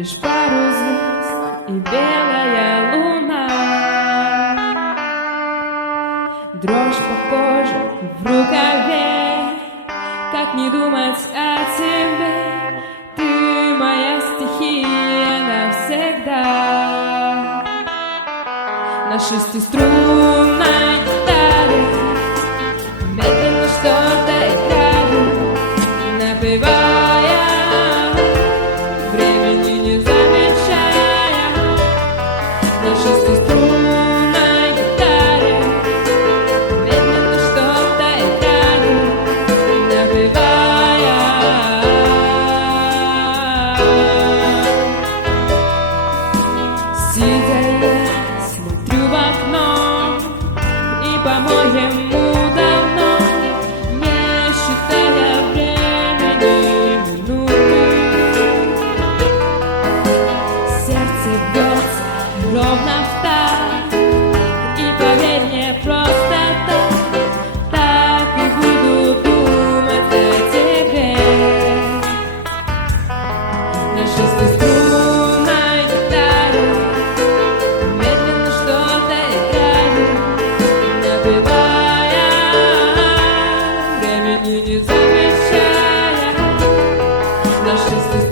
лишь пару звезд и белая луна. Дрожь по коже в рукаве, как не думать о тебе? Ты моя стихия навсегда. На шестиструнной гитаре медленно что-то играю, напевая, времени не замечая. На шестиструнной гитаре медленно что-то играю, напевая. Сидя я смотрю в окно, и, по-моему, давно, не считая времени минуты, сердце бьется ровно в такт, и, поверь мне, просто так и буду думать о тебе. На шестиструнной гитаре медленно что-то играю, напевая, времени не замечая. На шестиструнной